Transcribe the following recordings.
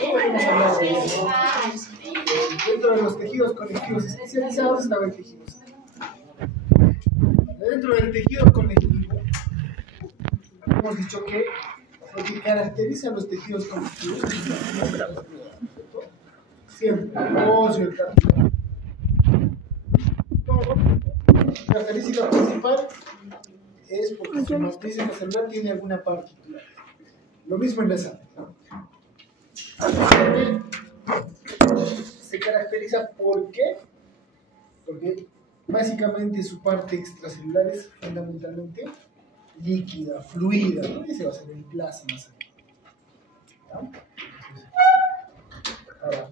¿Cómo hemos hablado de eso? Dentro de los tejidos conectivos especializados estaba el tejido sanguíneo. Dentro del tejido conectivo, hemos dicho que lo que caracteriza a los tejidos conectivos siempre el óseo, el cartílago. La característica principal es porque su matriz celular tiene alguna partícula. Lo mismo en la sangre, ¿no? Se caracteriza ¿por qué? Porque básicamente su parte extracelular es fundamentalmente líquida, fluida, ¿no? Y se basa en el plasma sanguíneo. Ahora,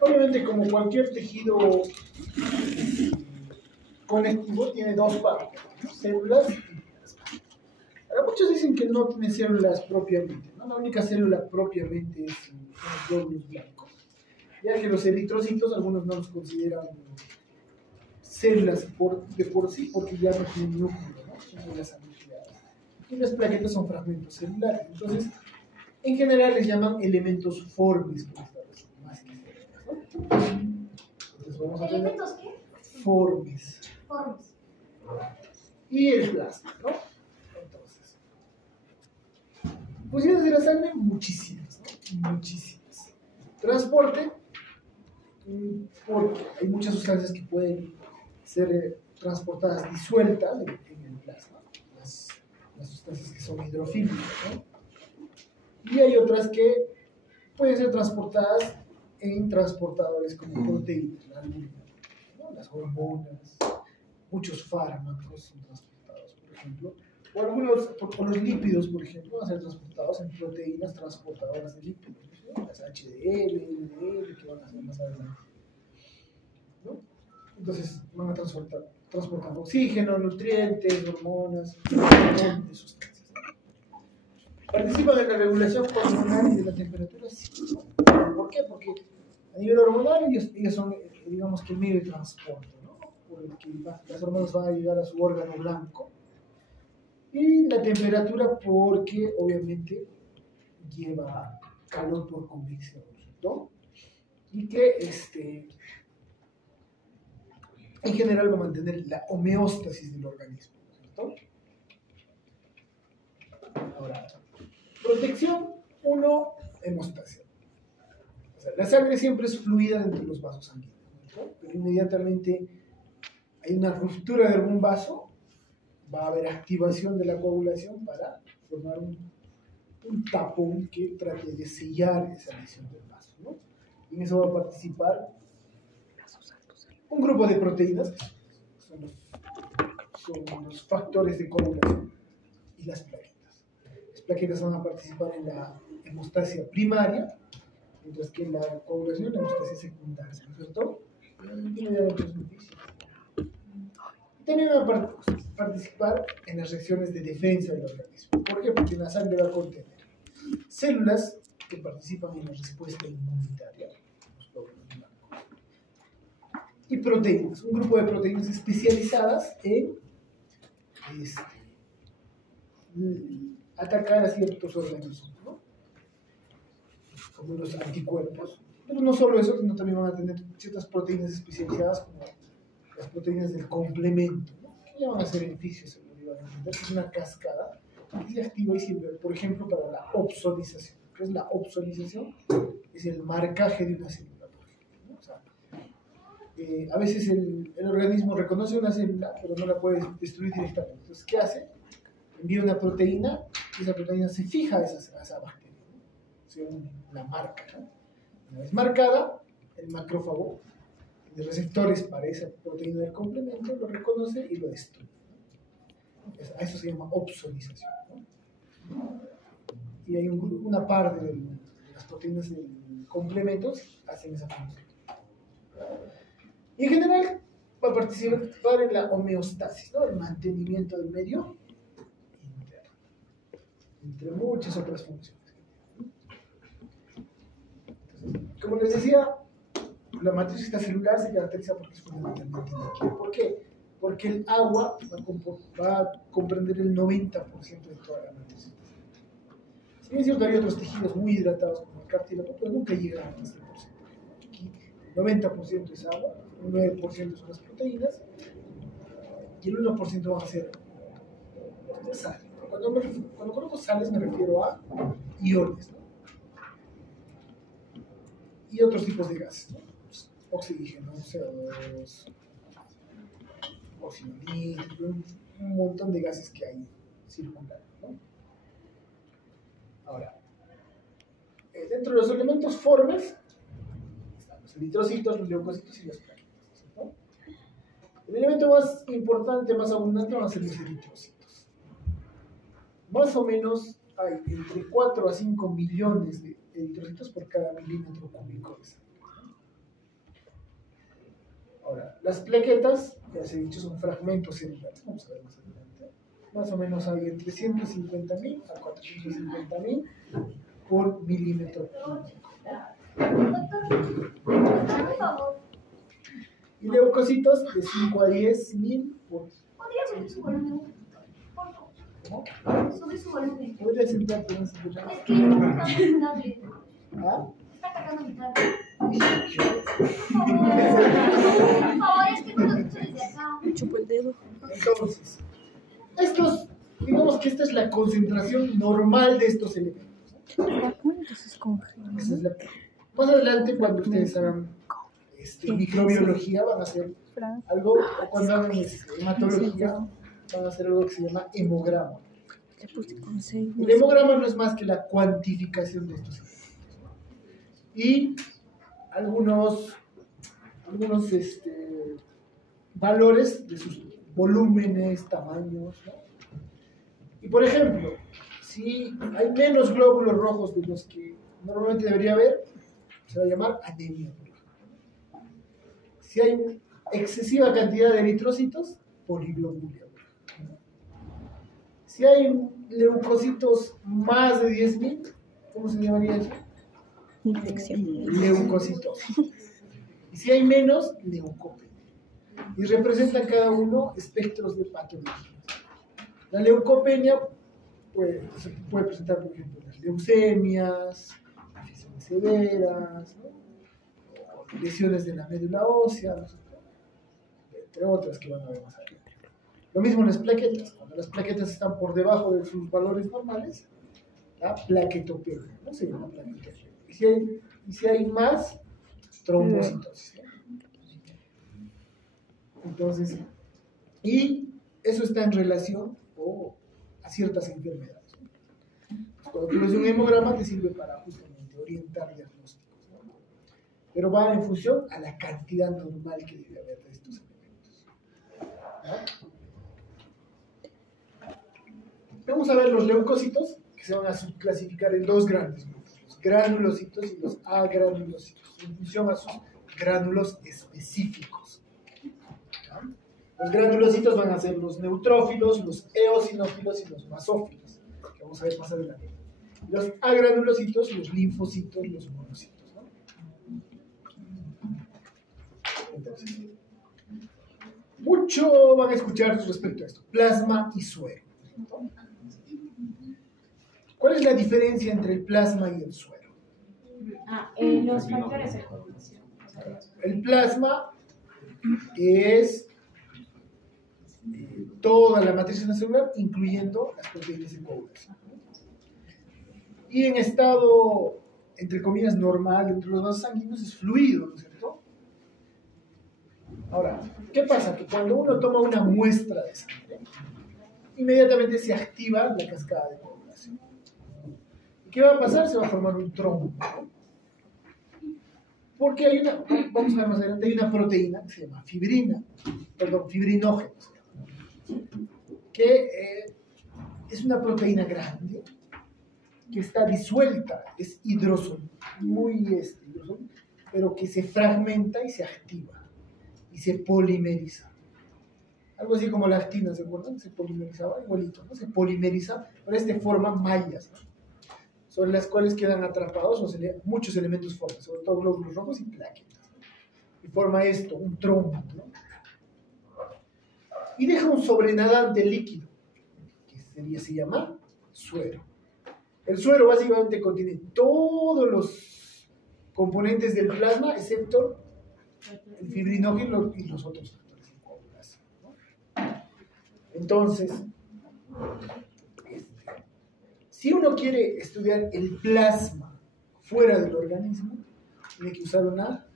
obviamente, como cualquier tejido conectivo, tiene dos partes, ¿no? Células y plasma. Ahora, muchos dicen que no tiene células propiamente, ¿no? La única célula propiamente es los glóbulos blancos, ya que los eritrocitos algunos no los consideran células de por sí porque ya no tienen núcleo, ¿no? Son células anucleadas. Y las plaquetas son fragmentos celulares. Entonces, en general les llaman elementos formes, por esta razón, más que células, ¿no? Entonces vamos a tener ¿Elementos qué? formes. Formes. Y el plasma, ¿no? Entonces, funciones de la sangre, muchísimas, ¿no? Muchísimas. Transporte, porque hay muchas sustancias que pueden ser transportadas disueltas en el plasma, las sustancias que son hidrofílicas, ¿no? Y hay otras que pueden ser transportadas en transportadores como proteínas, la albúmina, ¿no? Las hormonas, muchos fármacos son transportados, por ejemplo, o los lípidos, por ejemplo, van a ser transportados en proteínas transportadoras de lípidos, ¿no? Las HDL, LDL, que van a ser más adelante, ¿no? Entonces van a transportar oxígeno, nutrientes, hormonas, un montón de sustancias. Participan en la regulación hormonal y de la temperatura, sí, ¿no? ¿Por qué? Porque a nivel hormonal ellos son, digamos que el medio de transporte, ¿no? Por el que las hormonas van a llegar a su órgano blanco. Y la temperatura porque obviamente lleva calor por convección, ¿no? Y que en general va a mantener la homeostasis del organismo, ¿cierto? Ahora, protección, hemostasia. O sea, la sangre siempre es fluida entre los vasos sanguíneos, ¿no? Pero inmediatamente hay una ruptura de algún vaso, va a haber activación de la coagulación para formar un tapón que trate de sellar esa lesión del vaso, ¿no? Y en eso va a participar un grupo de proteínas, que son los factores de coagulación, y las plaquetas. Las plaquetas van a participar en la hemostasia primaria, mientras que en la coagulación la hemostasia secundaria, ¿cierto? También van a participar en las reacciones de defensa del organismo. ¿Por qué? Porque la sangre va a contener células que participan en la respuesta inmunitaria, los glóbulos blancos, y proteínas, un grupo de proteínas especializadas en atacar a ciertos organismos, ¿no? Como los anticuerpos. Pero no solo eso, sino también van a tener ciertas proteínas especializadas como las proteínas del complemento, ¿no? Que ya van a ser beneficios, se lo digo a entender, que es una cascada que se activa y sirve, por ejemplo, para la opsonización. ¿Qué es la opsonización? Es el marcaje de una célula, por ejemplo, ¿no? O sea, a veces el organismo reconoce una célula, pero no la puede destruir directamente. Entonces, ¿qué hace? Envía una proteína y esa proteína se fija a esa bacteria, ¿no? Se la marca, ¿no? Una vez marcada, el macrófago de receptores para esa proteína del complemento lo reconoce y lo destruye, ¿no? A eso se llama opsonización, ¿no? Y hay una parte de las proteínas del complemento hacen esa función. Y en general va a participar en la homeostasis, ¿no? El mantenimiento del medio interno, entre muchas otras funciones. Entonces, como les decía, la matriz extracelular se caracteriza porque es fundamentalmente líquida. ¿Por qué? Porque el agua va a comprender el 90% de toda la matriz. Si bien es cierto, hay otros tejidos muy hidratados como el cartílago, pero nunca llegan a este porcentaje. Aquí el 90% es agua, el 9% son las proteínas y el 1% van a ser sal. Cuando coloco sales me refiero a iones, ¿no? Y otros tipos de gases, ¿no? Pues, oxígeno, CO2, óxido nítrico, un montón de gases que hay circulando, ¿no? Ahora, dentro de los elementos formes están los eritrocitos, los leucocitos y las plaquetas, ¿no? El elemento más importante, más abundante van a ser los eritrocitos. Más o menos hay entre 4 a 5 millones de eritrocitos por cada milímetro cúbico de sangre. Ahora, las plaquetas, ya se ha dicho, son fragmentos celulares. Vamos a ver más adelante. Más o menos hay entre 150.000 a 450.000 por milímetro cúbico. Por favor, Y leucocitos de 5 a 10.000 por... ¿podría subir su volumen? Por favor, ¿Cómo? sube su volumen. ¿Podrías sentarte en ese lugar? Es que está cargando mi tablet. ¿Ah? Está cargando mi tablet. Por favor, es que no lo escucho desde acá. Me chupo el dedo. Entonces, digamos que esta es la concentración normal de estos elementos. Fragmentos se congelan. Esa es más adelante, cuando ustedes hagan microbiología, van a hacer algo, o cuando hagan hematología, van a hacer algo que se llama hemograma. Le puse con 6. El hemograma no es más que la cuantificación de estos elementos. Y algunos valores de sus volúmenes, tamaños, ¿no? Y por ejemplo, si hay menos glóbulos rojos de los que normalmente debería haber, se va a llamar anemia. Si hay excesiva cantidad de eritrocitos, poliglobulia. Si hay leucocitos más de 10.000, ¿cómo se llamaría eso? Infección. Leucocitosis. Y si hay menos, leucopenia. Y representan cada uno espectros de patología. La leucopenia se puede presentar, por ejemplo, las leucemias, afecciones severas, ¿no? O lesiones de la médula ósea, ¿no? Entre otras que van a ver más adelante. Lo mismo en las plaquetas. Cuando las plaquetas están por debajo de sus valores normales, la plaquetopenia, ¿no? Se llama plaquetopenia. Y si hay más, trombocitosis, ¿no? Entonces, y eso está en relación a ciertas enfermedades. Cuando tú ves un hemograma te sirve para justamente orientar diagnósticos, ¿no? Pero va en función a la cantidad normal que debe haber de estos elementos, ¿no? Vamos a ver los leucocitos, que se van a subclasificar en dos grandes grupos, los granulocitos y los agranulocitos, en función a sus gránulos específicos. ¿No? Los granulocitos van a ser los neutrófilos, los eosinófilos y los basófilos, que vamos a ver más adelante. Los agranulocitos, los linfocitos, los monocitos, ¿no? Entonces, mucho van a escuchar respecto a esto, plasma y suero, ¿no? ¿Cuál es la diferencia entre el plasma y el suero? Los factores de coagulación. El plasma es toda la matriz celular, incluyendo las proteínas de coagulación. Y en estado, entre comillas, normal, entre los vasos sanguíneos, es fluido, ¿no es cierto? Ahora, ¿qué pasa? Que cuando uno toma una muestra de sangre, inmediatamente se activa la cascada de coagulación. ¿Y qué va a pasar? Se va a formar un trombo, ¿no? Porque hay una, vamos a ver más adelante, hay una proteína que se llama fibrinógeno, que es una proteína grande que está disuelta, es hidrosoluble, muy hidrosoluble, pero que se fragmenta y se activa y se polimeriza. Algo así como la actina, ¿se acuerdan? Se polimerizaba igualito, ¿no? Se polimeriza, pero forma mallas, ¿no? Sobre las cuales quedan atrapados muchos elementos formes, sobre todo glóbulos rojos y plaquetas, ¿no? Y forma esto, un trombo, ¿no? Y deja un sobrenadante líquido, que se llama suero. El suero básicamente contiene todos los componentes del plasma, excepto el fibrinógeno y los otros factores de coagulación, ¿no? Entonces, si uno quiere estudiar el plasma fuera del organismo, tiene que usar una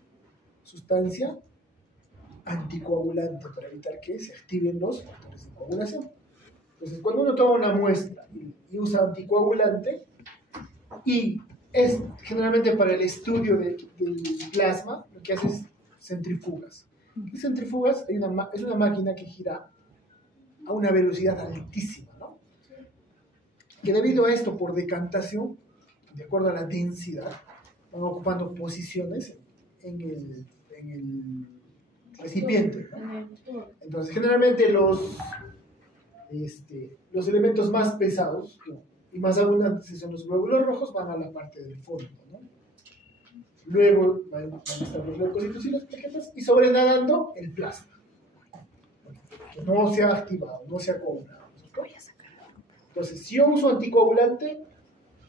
sustancia anticoagulante para evitar que se activen los factores de coagulación. Entonces, cuando uno toma una muestra y usa anticoagulante, y es generalmente para el estudio del plasma, lo que hace es centrifugas. ¿Qué centrifugas? Es una máquina que gira a una velocidad altísima, ¿no? Que debido a esto, por decantación, de acuerdo a la densidad, van ocupando posiciones en el recipiente, ¿no? Entonces, generalmente los elementos más pesados y más abundantes, que son los glóbulos rojos, van a la parte del fondo, ¿no? Luego van a estar los leucocitos y las plaquetas, y sobrenadando el plasma, que no se ha activado, no se ha coagulado. Entonces, si yo uso anticoagulante,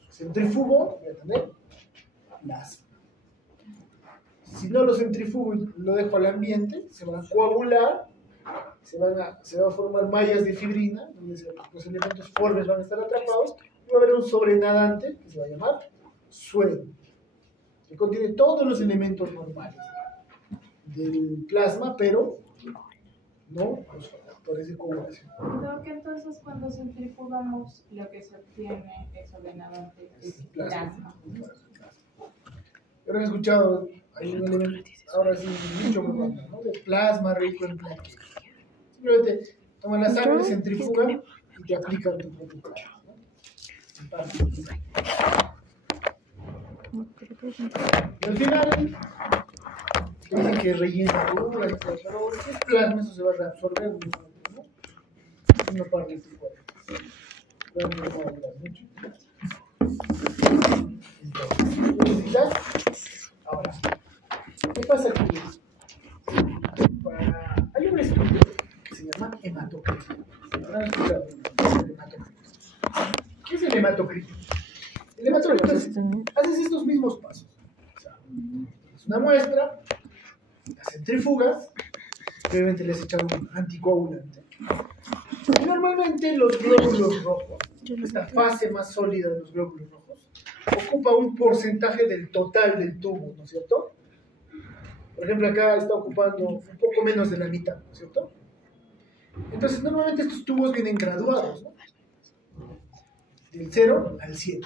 centrifugo, voy a tener plasma. Si no lo centrifugo y lo dejo al ambiente, se van a coagular, se van a formar mallas de fibrina, donde los elementos formes van a estar atrapados, y va a haber un sobrenadante que se va a llamar suero, que contiene todos los elementos normales del plasma, pero no los factores de coagulación. Creo que entonces cuando centrifugamos lo que se obtiene es sobrenadante es plasma. Pero he escuchado, hay un elemento, ahora sí, mucho propaganda, ¿no? De plasma rico en plaquetas. Simplemente toman la sangre, centrifugan y te aplican tu propio plasma, ¿no? Y al final, te dicen que rellena dura y todo, pero si es plasma, eso se va a reabsorber, ¿no? Es una parte de tu cuerpo. Bueno, no va a durar mucho. Entonces, necesitas. Ahora, ¿qué pasa aquí? Hay un estudio que se llama hematocrito. ¿Qué es el hematocrito? El hematocrito haces estos mismos pasos. O sea, es una muestra, la centrifugas, previamente les echado un anticoagulante. Y normalmente los glóbulos rojos, esta fase más sólida de los glóbulos rojos, ocupa un porcentaje del total del tubo, ¿no es cierto? Por ejemplo, acá está ocupando un poco menos de la mitad, ¿no es cierto? Entonces, normalmente estos tubos vienen graduados, ¿no? Del 0 al 100.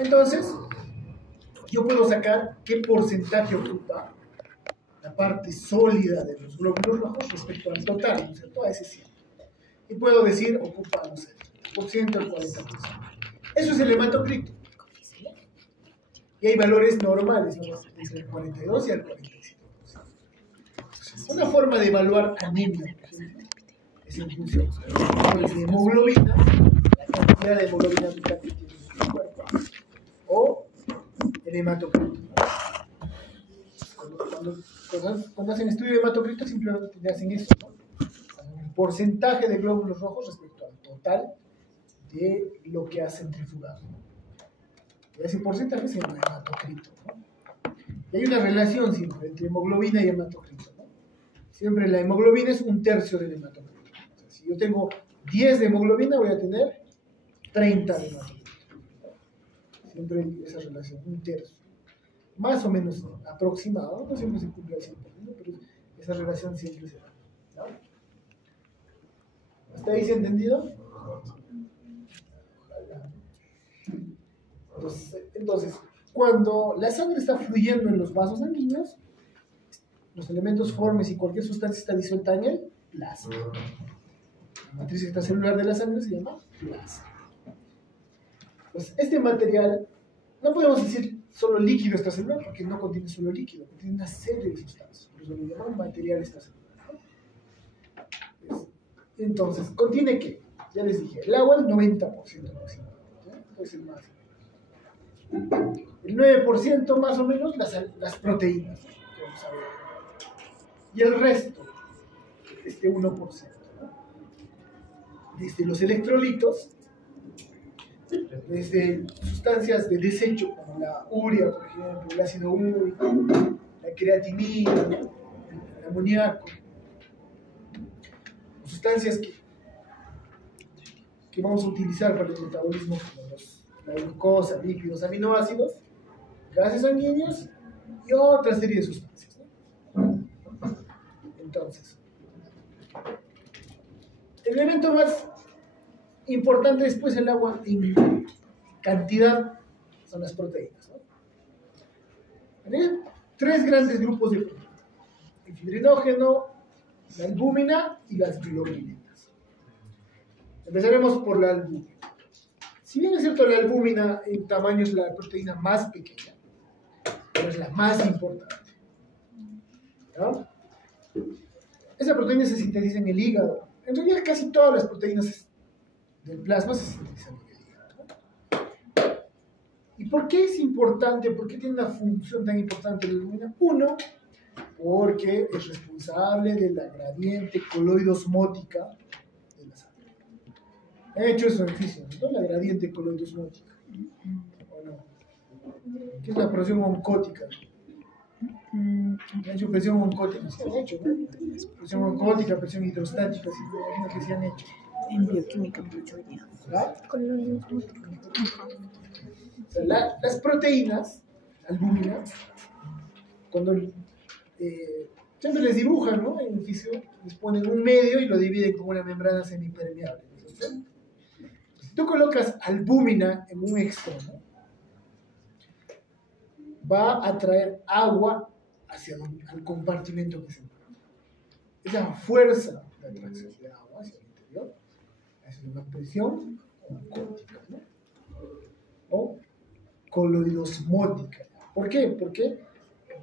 Entonces, yo puedo sacar qué porcentaje ocupa la parte sólida de los glóbulos rojos respecto al total, ¿no es cierto? A ese 100. Y puedo decir, ocupa, no sé, el 30%, el 40%. Eso es el hematocrito. Y hay valores normales, ¿no? Entre el 42 y el 47%. Una forma de evaluar anemia es en función de hemoglobina, la cantidad de hemoglobina total que tiene el cuerpo, o el hematocrito. Cuando hacen estudio de hematocrito, simplemente te hacen eso, ¿no? El porcentaje de glóbulos rojos respecto al total de lo que ha centrifugado. Y ese porcentaje se llama hematocrito, ¿no? Y hay una relación siempre entre hemoglobina y hematocrito, ¿no? Siempre la hemoglobina es un tercio del hematocrito. O sea, si yo tengo 10 de hemoglobina, voy a tener 30 de hematocrito. Siempre hay esa relación, un tercio. Más o menos aproximado, no siempre se cumple al 100%, pero esa relación siempre se da, ¿no? ¿Hasta ahí se ha entendido? Entonces, cuando la sangre está fluyendo en los vasos sanguíneos, los elementos formes y cualquier sustancia está disuelta en el plasma. La matriz extracelular de la sangre se llama plasma. Pues este material, no podemos decir solo líquido extracelular porque no contiene solo líquido, contiene una serie de sustancias, por eso lo llamamos material extracelular, ¿no? Entonces, ¿contiene qué? Ya les dije, el agua el 90% aproximadamente, ¿no? Puede ser más. El 9% más o menos las proteínas, ¿no? Que vamos a ver. Y el resto, este 1%, ¿no? Desde los electrolitos desde sustancias de desecho como la urea, por ejemplo, el ácido úrico, la creatinina, el amoníaco, sustancias que vamos a utilizar para el metabolismo como la glucosa, lípidos, aminoácidos, gases sanguíneos y otra serie de sustancias, ¿no? Entonces, el elemento más importante después del agua en cantidad son las proteínas, ¿no? ¿Vale? Tres grandes grupos de proteínas: el fibrinógeno, la albúmina y las globulinas. Empezaremos por la albúmina. Si bien es cierto, la albúmina en tamaño es la proteína más pequeña, pero es la más importante, ¿no? Esa proteína se sintetiza en el hígado. En realidad casi todas las proteínas del plasma se sintetizan en el hígado, ¿no? ¿Y por qué es importante? ¿Por qué tiene una función tan importante la albúmina? Uno, porque es responsable de la gradiente coloidosmótica de la sangre. He hecho eso en física, ¿no? La gradiente coloidosmótica. ¿O no? ¿Qué es la presión oncótica? Han hecho presión oncótica, se han hecho, ¿no? Presión oncótica, presión hidrostática, sí, imagino que se han hecho. En bioquímica mucho ya. ¿Ah? Con los O sea, las proteínas, albúmina, cuando siempre les dibujan, ¿no? En físico, les ponen un medio y lo dividen con una membrana semipermeable, ¿no? Si tú colocas albúmina en un extremo, va a traer agua al compartimento que se encuentra. Esa fuerza de atracción de agua hacia el interior es una presión oncótica, ¿no? O coloidosmótica. ¿Por qué? Porque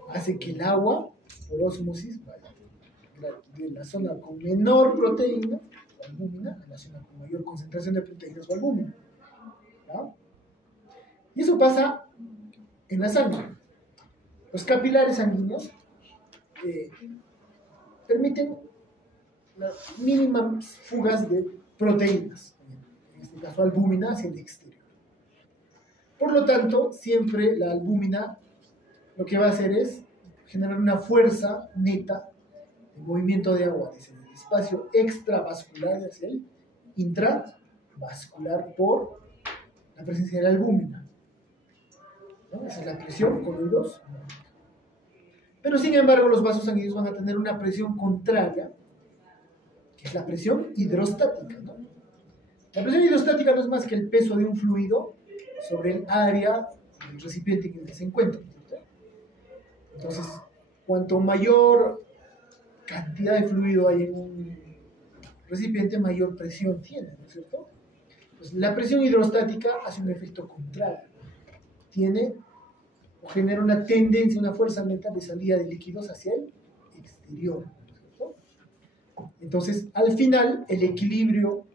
hace que el agua, por ósmosis, vaya de la zona con menor proteína, o albúmina, a la zona con mayor concentración de proteínas o albúmina, ¿no? Y eso pasa en la sangre. Los capilares sanguíneos permiten las mínimas fugas de proteínas, en este caso albúmina, hacia el exterior. Por lo tanto, siempre la albúmina lo que va a hacer es generar una fuerza neta de movimiento de agua desde el espacio extravascular hacia el intravascular por la presencia de la albúmina, ¿no? Esa es la presión coloidosmótica. Pero sin embargo, los vasos sanguíneos van a tener una presión contraria, que es la presión hidrostática, ¿no? La presión hidrostática no es más que el peso de un fluido sobre el área del recipiente en el que se encuentra, ¿cierto? Entonces, cuanto mayor cantidad de fluido hay en un recipiente, mayor presión tiene, ¿no es cierto? Pues la presión hidrostática hace un efecto contrario. Tiene o genera una tendencia, una fuerza neta de salida de líquidos hacia el exterior, ¿cierto? Entonces, al final, el equilibrio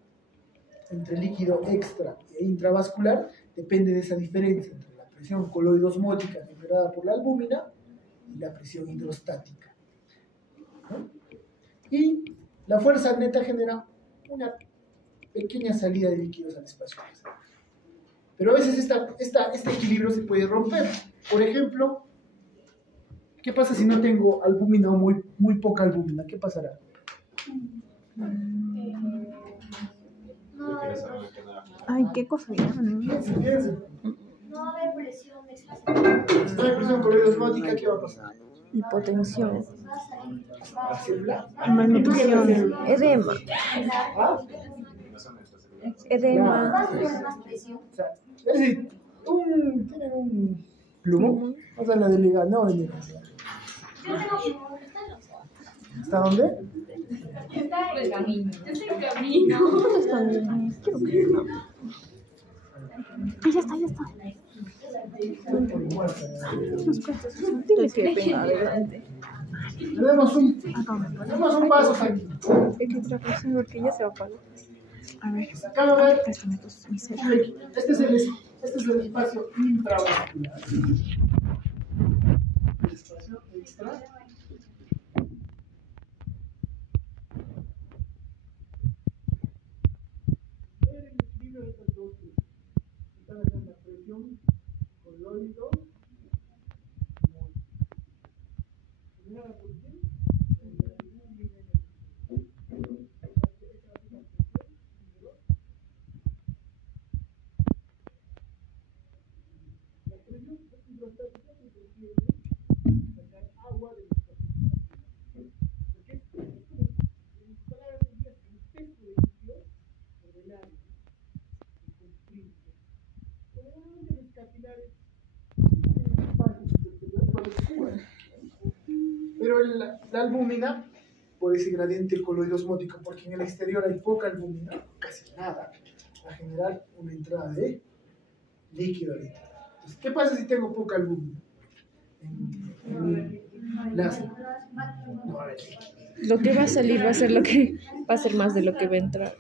entre líquido extra e intravascular depende de esa diferencia entre la presión coloidosmótica generada por la albúmina y la presión hidrostática, ¿no? Y la fuerza neta genera una pequeña salida de líquidos al espacio. Pero a veces este equilibrio se puede romper. Por ejemplo, ¿qué pasa si no tengo albúmina o muy poca albúmina? ¿Qué pasará? Ay, qué cosa ya, ¿no? Piensen. No va a haber presión excesiva. Si no hay presión coloidosmótica, ¿qué va a pasar? Hipotensión, Va a salir. Celular. malnutrición, edema, ¿Ah? edema. Va a tener más presión. O sea, es decir, tienen un plumón, o sea, la delegada, no delegación. Yo tengo que ¿Hasta dónde? Está en el camino. Está en camino. ¿Dónde están? Quiero que... Ay, ya está, ya está. Nos cuentas eso. Dile que venga adelante. Tenemos un vaso sanguíneo. Hay que otra cosa porque ya se va a apagar. A ver, Acá va a ver, préstame tus mis este es el espacio intravascular. El espacio extra. Ver el equilibrio de estas dos piezas. la albúmina por ese gradiente coloide osmótico, porque en el exterior hay poca albúmina, casi nada, va a generar una entrada de líquido al interior. Entonces, ¿qué pasa si tengo poca albúmina? En láser. No va a haber líquido. Lo que va a salir va a ser lo que va a ser más de lo que va a entrar.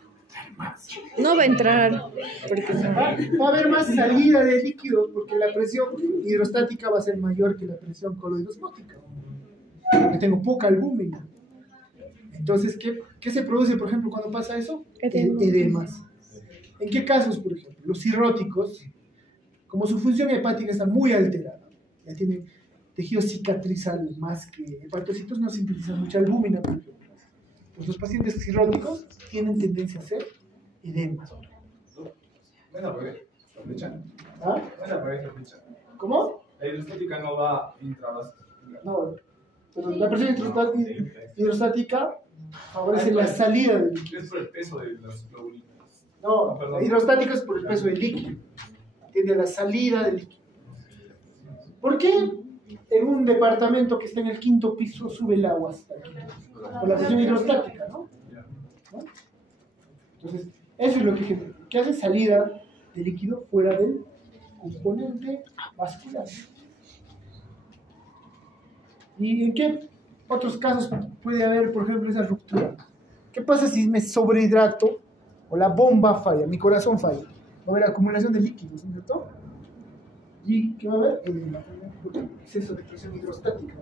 No va a entrar, porque no. Va a haber más salida de líquidos porque la presión hidrostática va a ser mayor que la presión coloide osmótica. Porque tengo poca albúmina. Entonces, ¿qué se produce, por ejemplo, cuando pasa eso? Edemas. ¿En qué casos, por ejemplo? Los cirróticos, como su función hepática está muy alterada, ya tienen tejido cicatrizal más que hepatocitos, no sintetizan mucha albúmina, por ejemplo. Pues los pacientes cirróticos tienen tendencia a hacer edemas. Bueno, pues, sospecha. ¿Ah? Bueno, pues, sospecha. ¿Cómo? La hidrostática no va intravascular. No, pero la presión hidrostática favorece la salida del líquido. Es por el peso de las globulinas. No, la hidrostática es por el peso del líquido. Tiende a la salida del líquido. ¿Por qué en un departamento que está en el 5º piso sube el agua hasta aquí? Por la presión hidrostática, ¿no? ¿No? Entonces, eso es lo que hace salida de líquido fuera del componente vascular. ¿Y en qué otros casos puede haber, por ejemplo, esa ruptura? ¿Qué pasa si me sobrehidrato o la bomba falla, mi corazón falla? Va a haber acumulación de líquidos, ¿no es cierto? ¿Y qué va a haber? Exceso de presión hidrostática.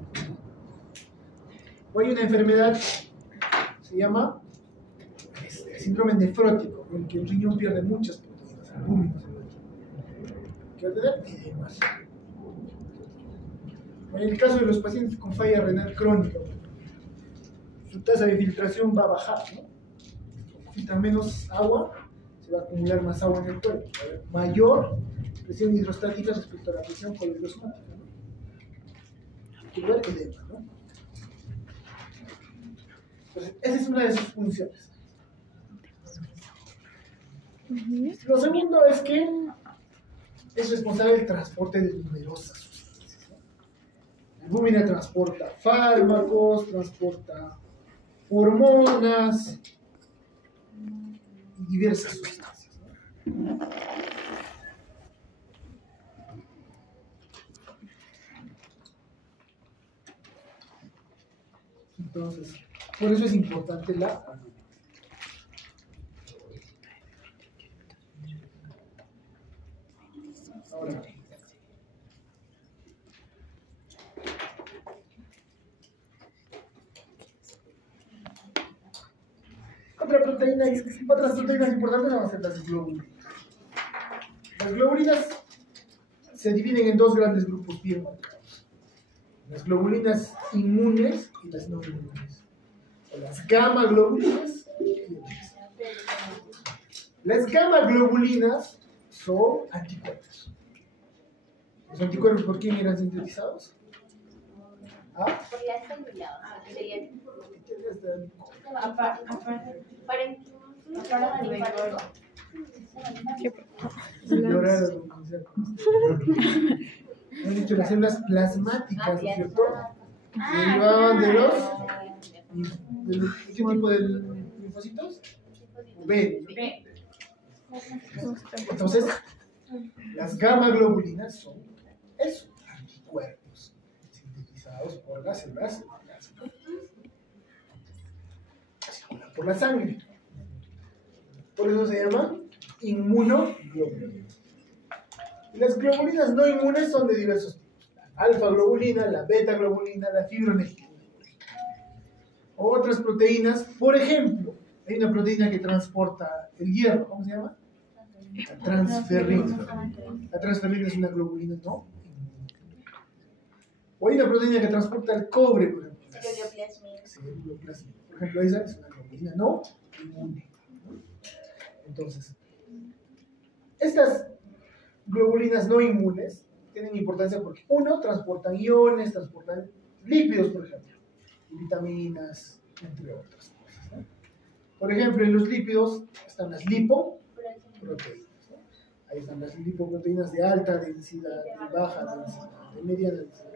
O hay una enfermedad, se llama síndrome nefrótico, en el que el riñón pierde muchas proteínas, albúminas. ¿Qué va a tener? Edemas. En el caso de los pacientes con falla renal crónica, su tasa de filtración va a bajar, ¿no? Necesitan menos agua, se va a acumular más agua en el cuerpo, va a haber mayor presión hidrostática respecto a la presión coloide osmótica, ¿no? Hay que ver edema, ¿no? Entonces, esa es una de sus funciones. Lo segundo es que es responsable del transporte de numerosas sustancias, ¿no? La albúmina transporta fármacos, transporta hormonas y diversas sustancias, ¿no? Entonces, por eso es importante la albúmina. Ahora, otras proteínas importantes van a ser las globulinas. Las globulinas se dividen en dos grandes grupos bien marcados: las globulinas inmunes y las no inmunes, o las gamma globulinas y otras. Las gamma globulinas son anticuerpos. ¿Los anticuerpos por quién eran sintetizados? ¿Ah? Por las células. Sería Aparte, para linfático. Lloraron, han dicho las células plasmáticas, ¿no es cierto? Derivaban de los ¿qué tipo de linfocitos? B. Entonces, las gamma globulinas son eso, anticuerpos sintetizados por las células plasmáticas. Circulan por la sangre. Por eso se llaman inmunoglobulinas. Y las globulinas no inmunes son de diversos tipos: la alfa globulina, la beta globulina, la fibronectina. Otras proteínas, por ejemplo, hay una proteína que transporta el hierro, ¿cómo se llama? La transferrina. La transferrina es una globulina no inmune. O hay una proteína que transporta el cobre, por ejemplo. Celuloplasmina. Por ejemplo, esa es una globulina no inmune. Entonces, estas globulinas no inmunes tienen importancia porque, uno, transportan iones, transportan lípidos, por ejemplo, y vitaminas, entre otras cosas, ¿no? Por ejemplo, en los lípidos están las lipoproteínas, ¿no? Ahí están las lipoproteínas de alta densidad, de baja densidad, de mediana densidad,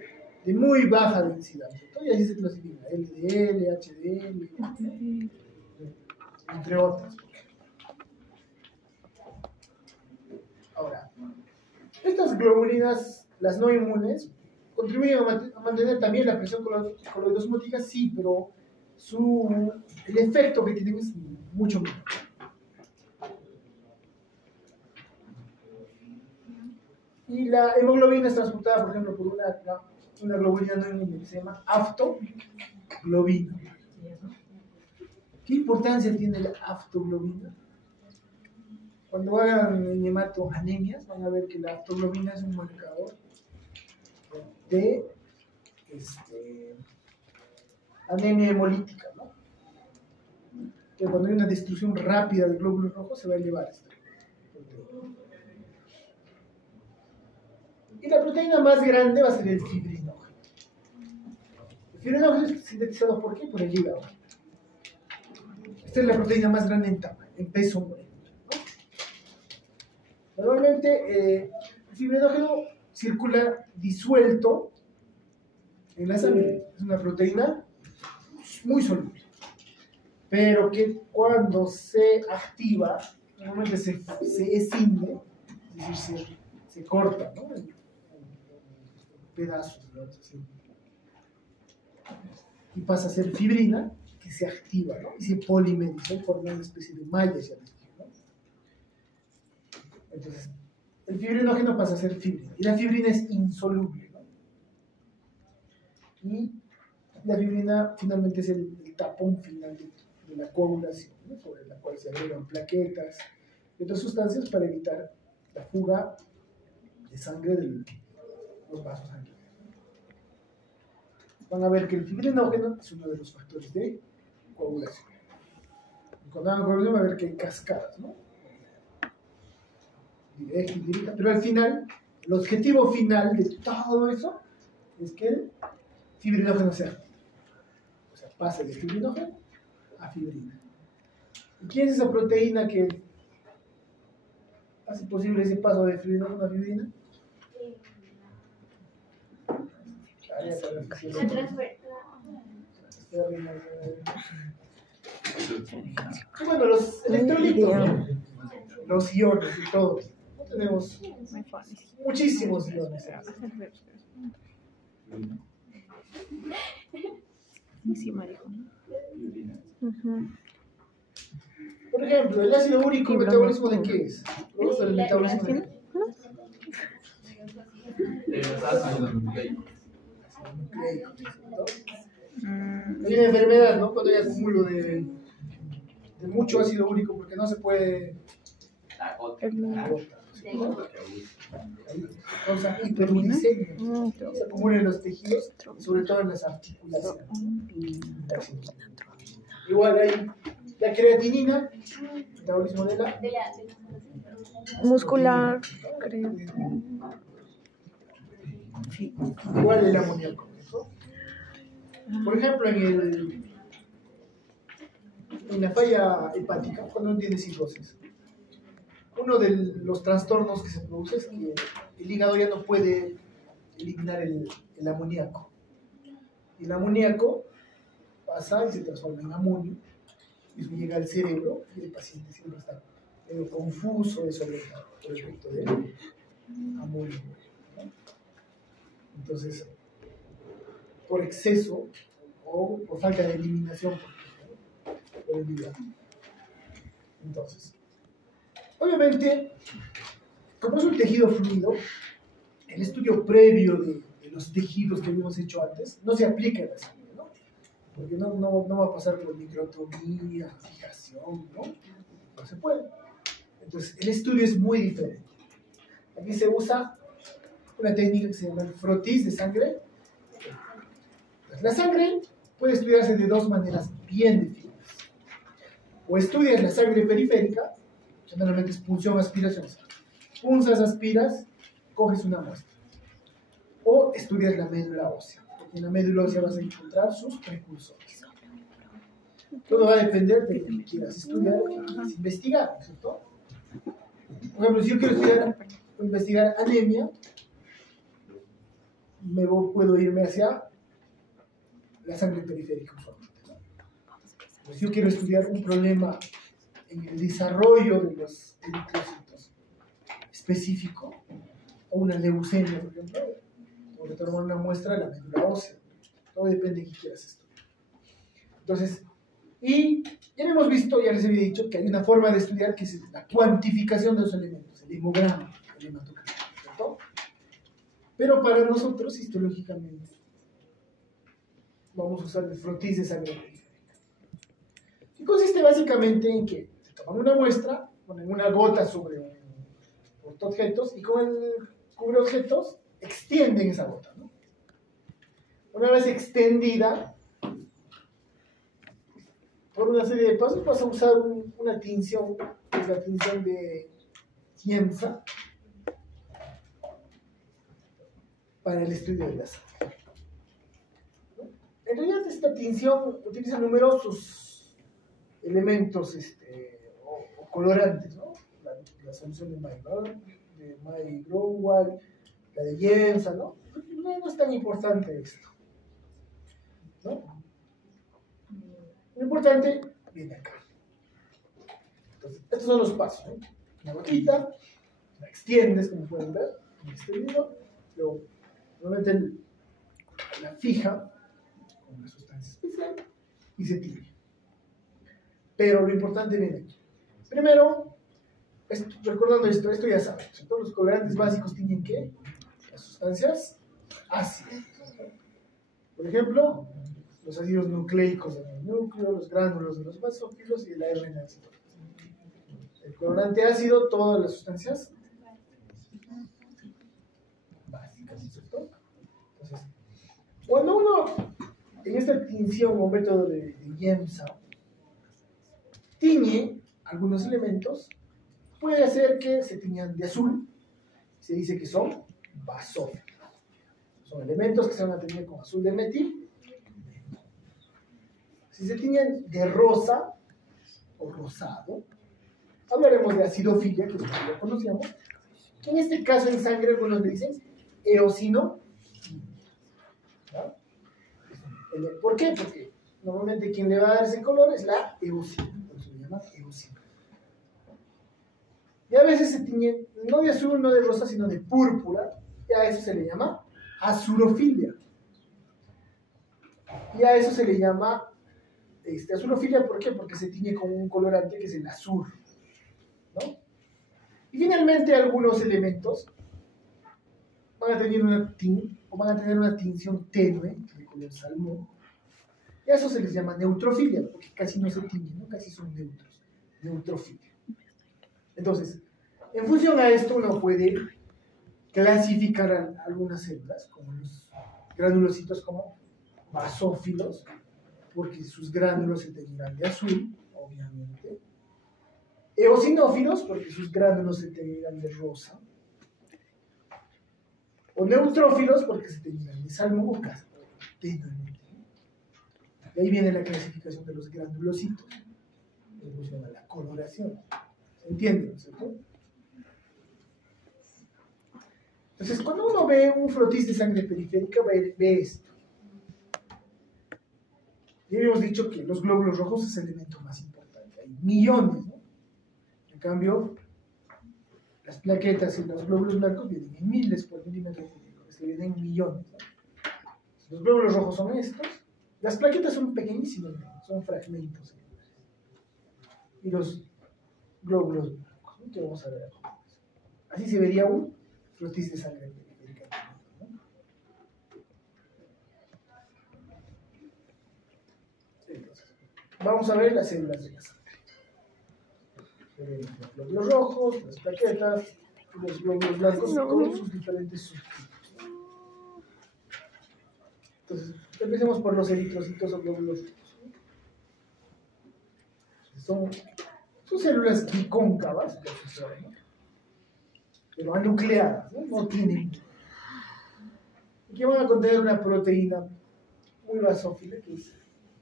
de muy baja densidad, ¿cierto? Y así se clasifica LDL, HDL, entre otras. Ahora, estas globulinas, las no inmunes, contribuyen a mantener también la presión coloidosmótica, sí, pero el efecto que tienen es mucho menor. Y la hemoglobina es transportada, por ejemplo, por una globulina no inmune que se llama aftoglobina. ¿Qué importancia tiene la aftoglobina? Cuando hagan en hematoanemias, van a ver que la aftoglobina es un marcador de anemia hemolítica, ¿no? Que cuando hay una destrucción rápida de glóbulos rojos se va a elevar esto. Y la proteína más grande va a ser el fibrinógeno. El fibrinógeno es sintetizado ¿por qué? Por el hígado. Esta es la proteína más grande en tamaño, en peso molecular, ¿no? Normalmente el fibrinógeno circula disuelto en la sangre. Es una proteína muy soluble, pero que cuando se activa, normalmente se escinde, es decir, se corta, ¿no? En pedazos, ¿no? Así. Y pasa a ser fibrina, que se activa, ¿no? Y se polimeriza y forma una especie de malla, ya les dije, ¿no? Entonces, el fibrinógeno pasa a ser fibrina, y la fibrina es insoluble, ¿no? Y la fibrina finalmente es el tapón final de la coagulación, ¿no? Sobre la cual se agregan plaquetas y otras sustancias para evitar la fuga de sangre de los vasos sanguíneos. Van a ver que el fibrinógeno es uno de los factores de coagulación. Y cuando hagan coagulación van a ver que hay cascadas, ¿no? Directa, indirecta, pero al final, el objetivo final de todo eso es que el fibrinógeno se active. O sea, pase de fibrinógeno a fibrina. ¿Y quién es esa proteína que hace posible ese paso de fibrinógeno a fibrina? Y bueno, los electrolitos, ¿no? Los iones y todo. Tenemos muchísimos iones. Sí, marico. Por ejemplo, el ácido úrico, ¿el metabolismo de qué es? ¿Vamos al metabolismo de qué? Hay una enfermedad, ¿no? Cuando hay acúmulo de mucho ácido úrico, porque no se puede. Causa hiperuricemia. Se acumula en los tejidos, sobre todo en las articulaciones. Igual hay la creatinina, metabolismo de la muscular, creo. Igual el amoníaco. Por ejemplo, en la falla hepática, cuando uno tiene cirrosis, uno de los trastornos que se produce es que el hígado ya no puede eliminar el amoníaco. Y el amoníaco pasa y se transforma en amonio, y eso llega al cerebro, y el paciente siempre está medio confuso, desorientado por el efecto del amonio, ¿no? Entonces, por exceso o por falta de eliminación por el hígado. Entonces, obviamente, como es un tejido fluido, el estudio previo de los tejidos que habíamos hecho antes no se aplica en la sangre, ¿no? Porque no va a pasar por microtomía, fijación, ¿no? No se puede. Entonces, el estudio es muy diferente. Aquí se usa una técnica que se llama el frotis de sangre. La sangre puede estudiarse de dos maneras bien definidas. O estudias la sangre periférica, generalmente es punción, aspiración. Punzas, aspiras, coges una muestra. O estudias la médula ósea, porque en la médula ósea vas a encontrar sus precursores. Todo va a depender de lo que quieras estudiar, lo que quieras investigar, ¿no es cierto? Por ejemplo, si yo quiero estudiar o investigar anemia, puedo irme hacia la sangre periférica usualmente, ¿no? Pues yo quiero estudiar un problema en el desarrollo de los eritrocitos específico, o una leucemia, por ejemplo, o de tomar una muestra de la médula ósea. Todo depende de qué quieras estudiar. Entonces, y ya hemos visto, ya les había dicho, que hay una forma de estudiar que es la cuantificación de los elementos, el hemograma, el hematograma, ¿cierto? Pero para nosotros, histológicamente, vamos a usar el frotis de sangre periférica. Y consiste básicamente en que te toman una muestra, ponen una gota sobre un portaobjetos y con el cubreobjetos extienden esa gota, ¿no? Una vez extendida, por una serie de pasos vas a usar una tinción, que es la tinción de Giemsa, para el estudio de la sangre. En realidad esta tinción utiliza numerosos elementos o colorantes, ¿no? La solución de May-Grunwald, la de Giemsa, ¿no? No es tan importante esto, ¿no? Lo importante viene acá. Entonces, estos son los pasos, ¿no? Una gotita, la extiendes, como pueden ver, en este video, luego normalmente la fija con una sustancia especial y se tiñe. Pero lo importante viene aquí. Primero, recordando esto ya saben, todos los colorantes básicos tienen ¿qué? Las sustancias ácidas. Por ejemplo, los ácidos nucleicos del núcleo, los gránulos de los basófilos y el ARN ácido. El colorante ácido, todas las sustancias básicas, ¿cierto? Entonces, cuando uno, en esta tinción o método de Giemsa, tiñe algunos elementos, puede hacer que se tiñan de azul. Se dice que son basófilos. Son elementos que se van a teñir con azul de metil. Si se tiñen de rosa o rosado, hablaremos de acidofilia, que es lo que ya conocíamos. En este caso, en sangre, algunos le dicen eosino. ¿No? ¿Por qué? Porque normalmente quien le va a dar ese color es la eosina, por eso se llama eosina. Y a veces se tiñen no de azul, no de rosa, sino de púrpura, y a eso se le llama azurofilia. Y a eso se le llama azurofilia, ¿por qué? Porque se tiñe con un colorante que es el azul, ¿no? Y finalmente algunos elementos van a tener una tinción tenue, de color salmón, y a eso se les llama neutrofilia, porque casi no se tiñen, ¿no? Casi son neutros, neutrofilia. Entonces, en función a esto uno puede clasificar algunas células, como los granulocitos, como basófilos, porque sus gránulos se teñirán de azul, obviamente. Eosinófilos, porque sus gránulos se teñirán de rosa. O neutrófilos, porque se teñirán de salmón o casi tenuemente. De ahí viene la clasificación de los granulocitos, en función a la coloración. ¿Se entiende, no es cierto? Entonces, cuando uno ve un frotis de sangre periférica, ve esto. Ya habíamos dicho que los glóbulos rojos es el elemento más importante. Hay millones, ¿no? En cambio, las plaquetas y los glóbulos blancos vienen en miles por milímetro cúbico. Vienen en millones, ¿no? Los glóbulos rojos son estos. Las plaquetas son pequeñísimas, ¿no? Son fragmentos. Y los glóbulos blancos, ¿no? Que vamos a ver aquí. Así se vería un frotis de sangre periférica, ¿no? Entonces, vamos a ver las células de la sangre. Los glóbulos rojos, las plaquetas, los glóbulos blancos con sus diferentes subtipos. Entonces, empecemos por los eritrocitos o glóbulos rojos. Son células bicóncavas, ¿no? Pero anucleadas, ¿no? No tienen. Y que van a contener una proteína muy basófila, que es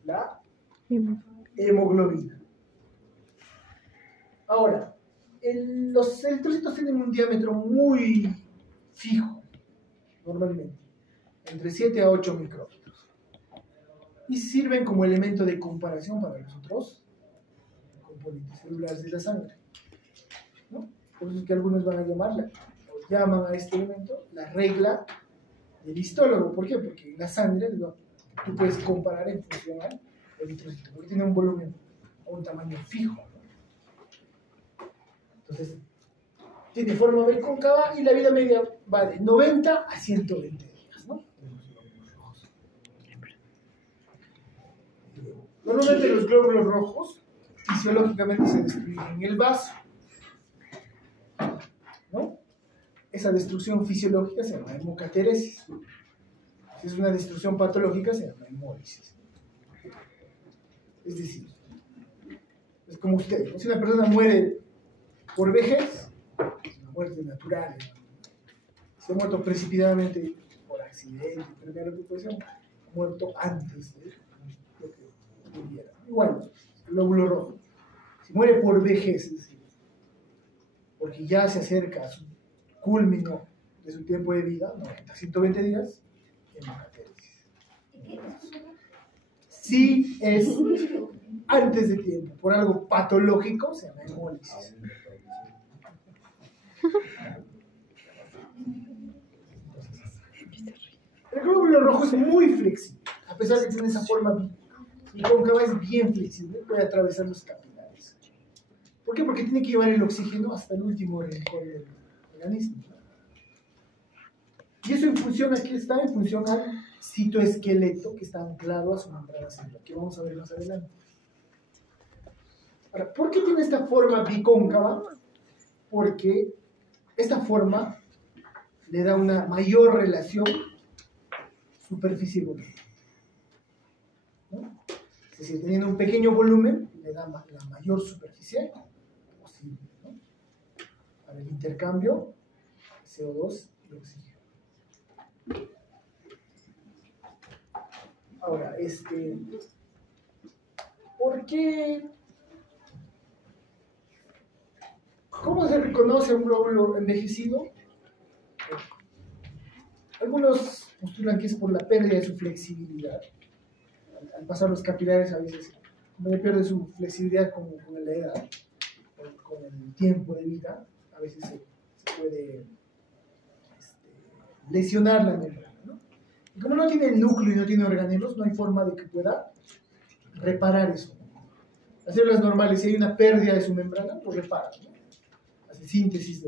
la hemoglobina. Ahora, los eritrocitos tienen un diámetro muy fijo, normalmente. entre 7 a 8 micrómetros. Y sirven como elemento de comparación para los otros componentes celulares de la sangre, ¿no? Por eso es que algunos van a llamarla, o llaman a este elemento la regla del histólogo. ¿Por qué? Porque la sangre, tú puedes comparar en función al eritrocito, porque tiene un volumen o un tamaño fijo, ¿no? Entonces, tiene forma bicóncava y la vida media va de 90 a 120 días, ¿no? Normalmente los glóbulos rojos fisiológicamente se destruyen en el vaso, ¿no? Esa destrucción fisiológica se llama hemocateresis. Si es una destrucción patológica se llama hemólisis. Es decir, es como usted, ¿no? Si una persona muere por vejez, es una muerte natural, ¿no? Si ha muerto precipitadamente por accidente, pero lo que puede ser, ha muerto antes de lo que tuviera. Igual, el glóbulo rojo, si muere por vejez, es decir, porque ya se acerca a su culmino de su tiempo de vida, 90, 120 días, hemocateresis. Si es antes de tiempo, por algo patológico, se llama hemólisis. El glóbulo rojo es muy flexible, a pesar de que tiene esa forma bicóncava, es bien flexible, puede atravesar los capilares. ¿Por qué? Porque tiene que llevar el oxígeno hasta el último rincón del organismo. Y eso en función a qué está, en función al citoesqueleto que está anclado a su membrana celular, que vamos a ver más adelante. Ahora, ¿por qué tiene esta forma bicóncava? Porque esta forma le da una mayor relación superficie-volumen, ¿no? Es decir, teniendo un pequeño volumen, le da la mayor superficie posible, ¿no? Para el intercambio CO2 y oxígeno. Ahora, ¿por qué? ¿Cómo se reconoce un glóbulo envejecido? Algunos postulan que es por la pérdida de su flexibilidad. Al pasar los capilares, a veces, como le pierde su flexibilidad con la edad, con el tiempo de vida, a veces se puede lesionar la membrana, ¿no? Y como no tiene núcleo y no tiene organelos, no hay forma de que pueda reparar eso, ¿no? Las células normales, si hay una pérdida de su membrana, lo reparan, ¿no? Hace síntesis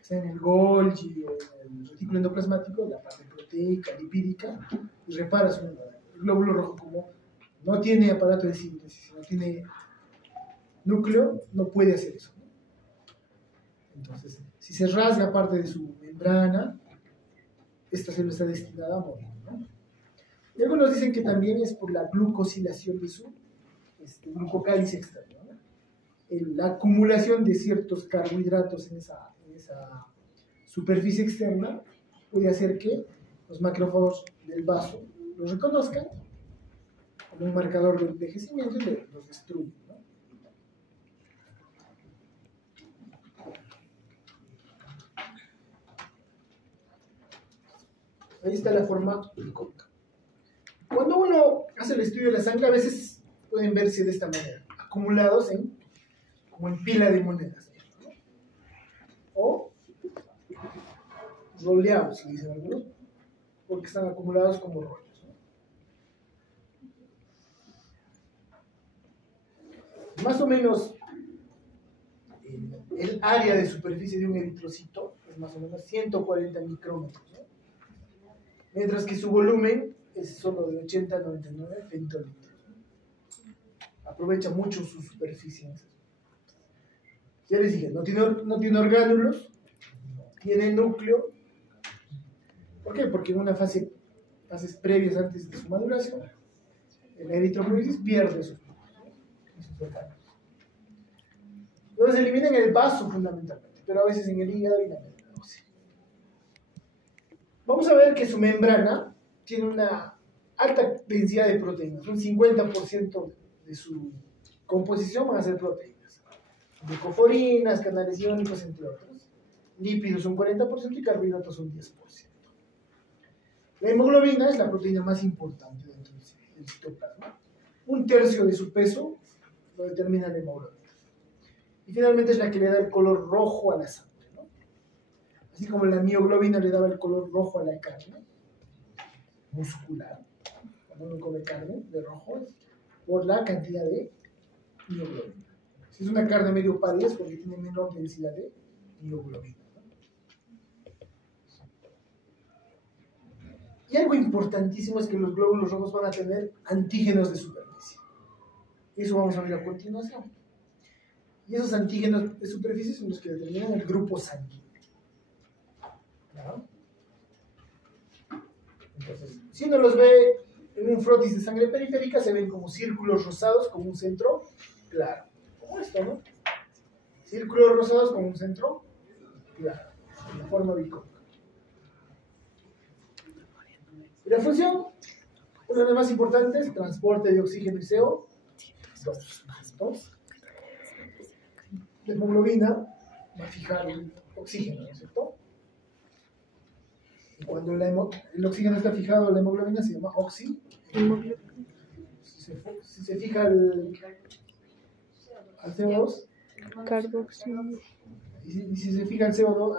sea en el Golgi o en el retículo endoplasmático, la parte proteica, lipídica, y repara su membrana. El glóbulo rojo, como no tiene aparato de síntesis, no tiene núcleo, no puede hacer eso, ¿no? Entonces, si se rasga parte de su membrana, esta célula está destinada a morir, ¿no? Y algunos dicen que también es por la glucosilación de su glucocálice externo, ¿no? La acumulación de ciertos carbohidratos en esa superficie externa puede hacer que los macrófagos del vaso los reconozcan como un marcador de envejecimiento y los destruyen, ¿no? Ahí está la forma bicóncava. Cuando uno hace el estudio de la sangre, a veces pueden verse de esta manera, acumulados como en pila de monedas, ¿no? O roleados, se dicen algunos, porque están acumulados como rollos, ¿no? Más o menos el área de superficie de un eritrocito es más o menos 140 micrómetros, ¿no? Mientras que su volumen es solo de 80 a 99 femtolitros. Aprovecha mucho su superficie. Ya les dije, no tiene orgánulos, tiene núcleo. ¿Por qué? Porque en una fases previas antes de su maduración, la eritropoiesis pierde sus orgánulos. Entonces se elimina en el vaso fundamentalmente, pero a veces en el hígado y la médula ósea. Vamos a ver que su membrana tiene una alta densidad de proteínas, un 50% de su composición van a ser proteínas, glucoforinas, canales iónicos, entre otros. Lípidos un 40% y carbohidratos un 10%. La hemoglobina es la proteína más importante dentro del citoplasma. 1/3 de su peso lo determina la hemoglobina. Y finalmente es la que le da el color rojo a la sangre, ¿no? Así como la mioglobina le daba el color rojo a la carne muscular, cuando uno come carne de rojo, es por la cantidad de mioglobina. Si es una carne medio pálida es porque tiene menor densidad de mioglobina, ¿no? Y algo importantísimo es que los glóbulos rojos van a tener antígenos de superficie. Eso vamos a ver a continuación. Y esos antígenos de superficie son los que determinan el grupo sanguíneo. ¿No? Entonces, si uno los ve en un frotis de sangre periférica, se ven como círculos rosados con un centro claro. Como esto, ¿no? Círculos rosados con un centro claro, en la forma bicónica. Y la función, una de las más importantes, transporte de oxígeno y CO2. La hemoglobina va a fijar el oxígeno, ¿no es cierto? Y cuando el oxígeno está fijado, la hemoglobina se llama oxihemoglobina. Si se fija al CO2, Carboxilo. y si se fija al CO2,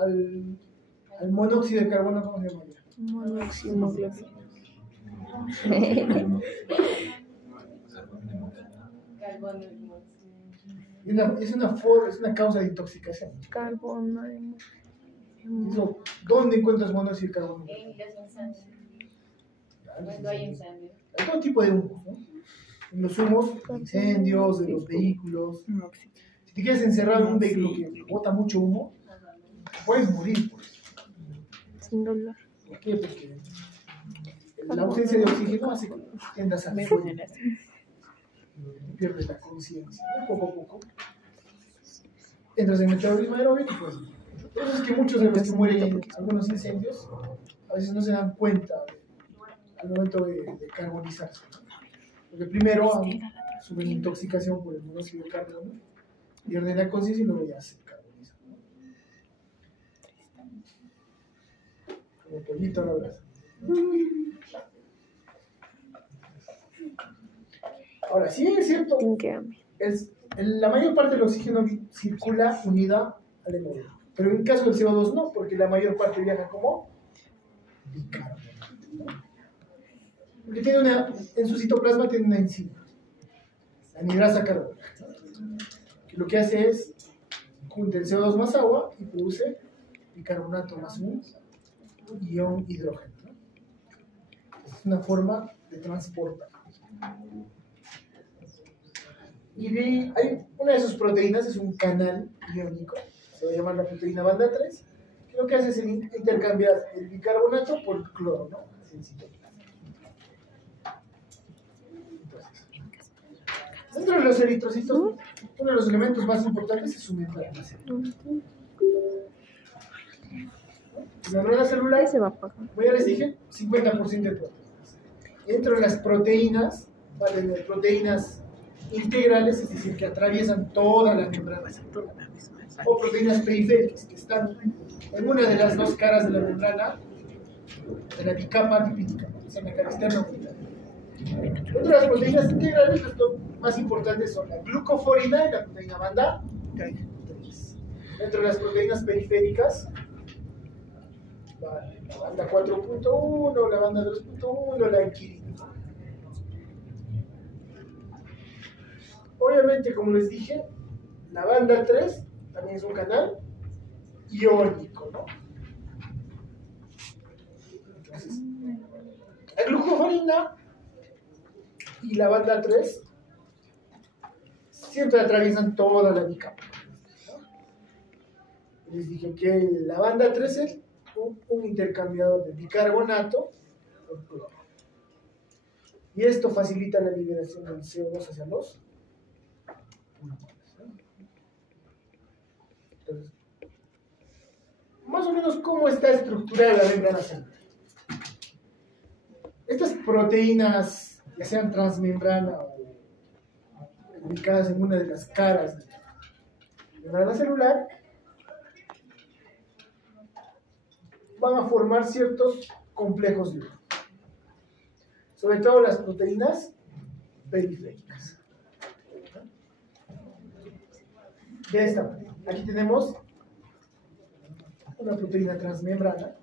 al monóxido de carbono, ¿cómo se llama? Monoximoglobina. Es una causa de intoxicación. Carbono. Eso, ¿dónde encuentras monóxido de carbono? En los incendios. Cuando hay incendios. Hay todo tipo de humos, ¿no? En los humos, de incendios, de los vehículos. Si te quedas encerrado en un vehículo que bota mucho humo, puedes morir por eso. Sin dolor. ¿Por qué? Porque la ausencia de oxígeno hace que tiendas a sueño. Pierdes la conciencia, ¿no? Poco a poco. Entras en metabolismo aeróbico y pues. Por eso es que muchos de los que mueren en algunos incendios a veces no se dan cuenta al momento de carbonizarse, ¿no? Porque primero sufren intoxicación por el monóxido de carbono, pierden la conciencia y luego ya se carbonizan, ¿no? Como pollito a la brasa. Ahora, sí es cierto, la mayor parte del oxígeno circula unida al hemoglobina. Pero en el caso del CO2 no, porque la mayor parte viaja como bicarbonato, ¿no? Porque en su citoplasma tiene una enzima, la anidrasa carbónica, ¿no? Que lo que hace es junta el CO2 más agua y produce bicarbonato más un ion hidrógeno, ¿no? Es una forma de transportar. Y hay una de sus proteínas, es un canal iónico, se va a llamar la proteína banda 3, que lo que hace es intercambiar el bicarbonato por el cloro, ¿no? Entonces, dentro de los eritrocitos, uno de los elementos más importantes es su membrana celular. La membrana celular, como ya les dije, 50% de proteínas. Y dentro de las proteínas, va a tener proteínas integrales, es decir, que atraviesan toda la membrana celular, o proteínas periféricas, que están en una de las dos caras de la membrana, de la bicapa lipídica, que es en la cara externa o interna. Dentro de las proteínas integrales, las dos más importantes son la glucoforina y la proteína banda 3. Dentro de las proteínas periféricas, la banda 4.1, la banda 2.1, la anquilina. Obviamente, como les dije, la banda 3 también es un canal iónico, ¿no? Entonces, la glucoforina y la banda 3 siempre atraviesan toda la bicapa, ¿no? Les dije que la banda 3 es un intercambiador de bicarbonato por cloro. Y esto facilita la liberación del CO2 hacia los pulmones. Entonces, más o menos, ¿cómo está estructurada la membrana celular? Estas proteínas, ya sean transmembrana o ubicadas en una de las caras de la membrana celular, van a formar ciertos complejos de sobre todo las proteínas periféricas. De esta manera. Aquí tenemos una proteína transmembrana.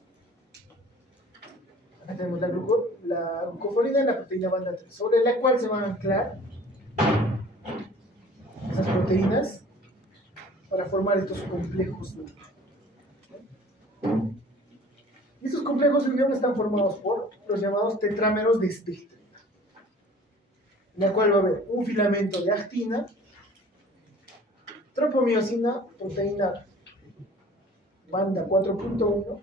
Acá tenemos la glucoforina y la proteína banda 3, sobre la cual se van a anclar esas proteínas para formar estos complejos de unión. Y estos complejos de unión están formados por los llamados tetrámeros de espectrina, en la cual va a haber un filamento de actina, tropomiosina, proteína banda 4.1,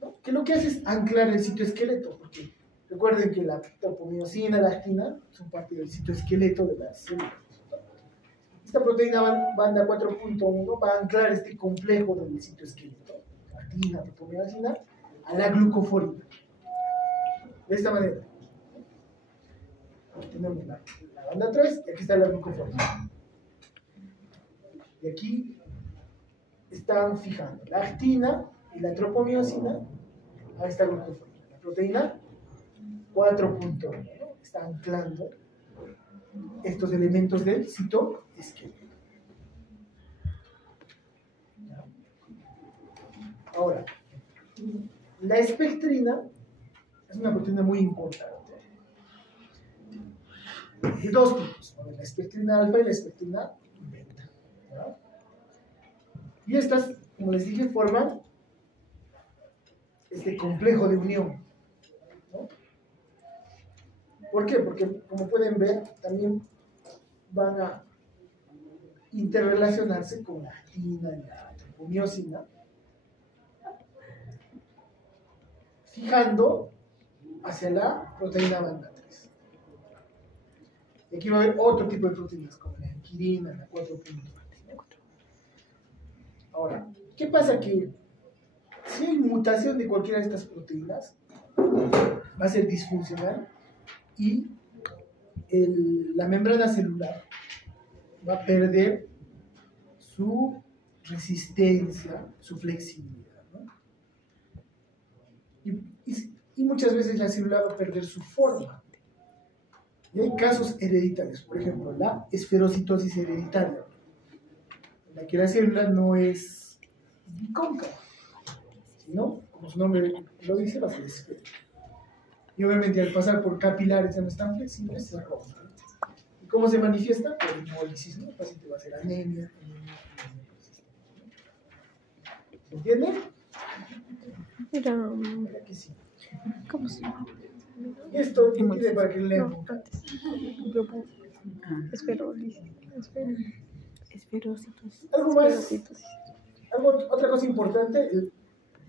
¿no? Que lo que hace es anclar el citoesqueleto, porque recuerden que la tropomiosina, la actina, son parte del citoesqueleto de las células. Esta proteína banda 4.1 va a anclar este complejo del citoesqueleto, actina, tropomiosina, a la glucoforina. De esta manera. Aquí tenemos la banda 3 y aquí está la glucoforina. Y aquí están fijando la actina y la tropomiosina a esta glucoforina. La proteína 4.1, ¿no? Está anclando estos elementos del citoesqueleto. Ahora, la espectrina es una proteína muy importante. De dos tipos, ¿no? La espectrina alfa y la espectrina beta, ¿no? Y estas, como les dije, forman este complejo de unión, ¿no? ¿Por qué? Porque, como pueden ver, también van a interrelacionarse con la actina y la tropomiosina, fijando hacia la proteína banda 3. Y aquí va a haber otro tipo de proteínas, como la anquirina, la 4.1. Ahora, ¿qué pasa? Que si hay mutación de cualquiera de estas proteínas, va a ser disfuncional y la membrana celular va a perder su resistencia, su flexibilidad, ¿no? Y muchas veces la célula va a perder su forma. Y hay casos hereditarios, por ejemplo, la esferocitosis hereditaria, en la que la célula no es bicóncava, sino, como su nombre lo dice, va a ser esférica. Y obviamente al pasar por capilares ya no están flexibles, se rompen. ¿Y cómo se manifiesta? Por hemólisis, ¿no? El paciente va a hacer anemia. ¿Se entiende? Mira que sí. ¿Cómo se llama? Y esto tiene para que lean. No, antes. Grupo. Esferocitos. Algo más. Otra cosa importante,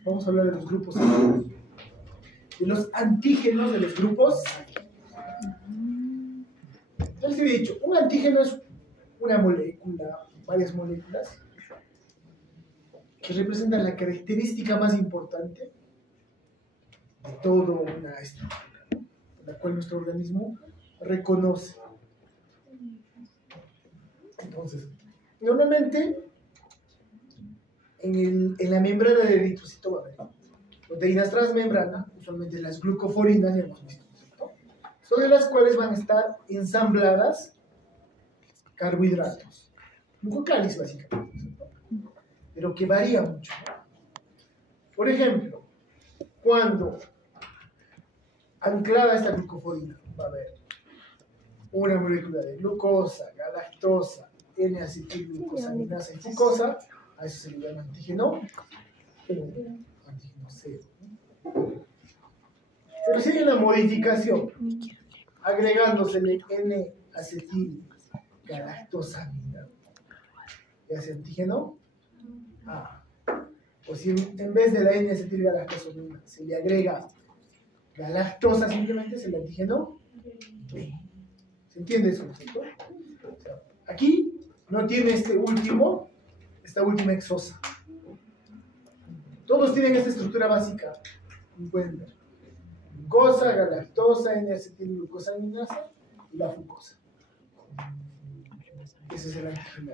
vamos a hablar de los grupos sanguíneos. De los antígenos de los grupos. Ya les había dicho, un antígeno es una molécula, varias moléculas, que representan la característica más importante de toda una estructura, la cual nuestro organismo reconoce. Entonces, normalmente en la membrana del eritrocito va a haber proteínas transmembrana, usualmente las glucoforinas, ya hemos visto, ¿cierto? Sobre las cuales van a estar ensambladas carbohidratos, glucocálidos básicamente, ¿cierto? Pero que varía mucho, ¿no? Por ejemplo, cuando anclada esta glucoforina va a haber una molécula de glucosa, galactosa, N-acetilglucosaminasa y fucosa, a eso se le llama antígeno 1, antígeno 0. Pero si hay una modificación agregándosele N-acetilgalactosamina, ¿qué hace antígeno A? O si en vez de la N-acetilgalactosamina se le agrega galactosa, simplemente es el antígeno B. ¿Se entiende eso? ¿Cierto? O sea, aquí no tiene esta última exosa. Todos tienen esta estructura básica. Pueden ver. Glucosa, galactosa, N-acetilglucosaminasa y la fucosa. Ese es el antígeno.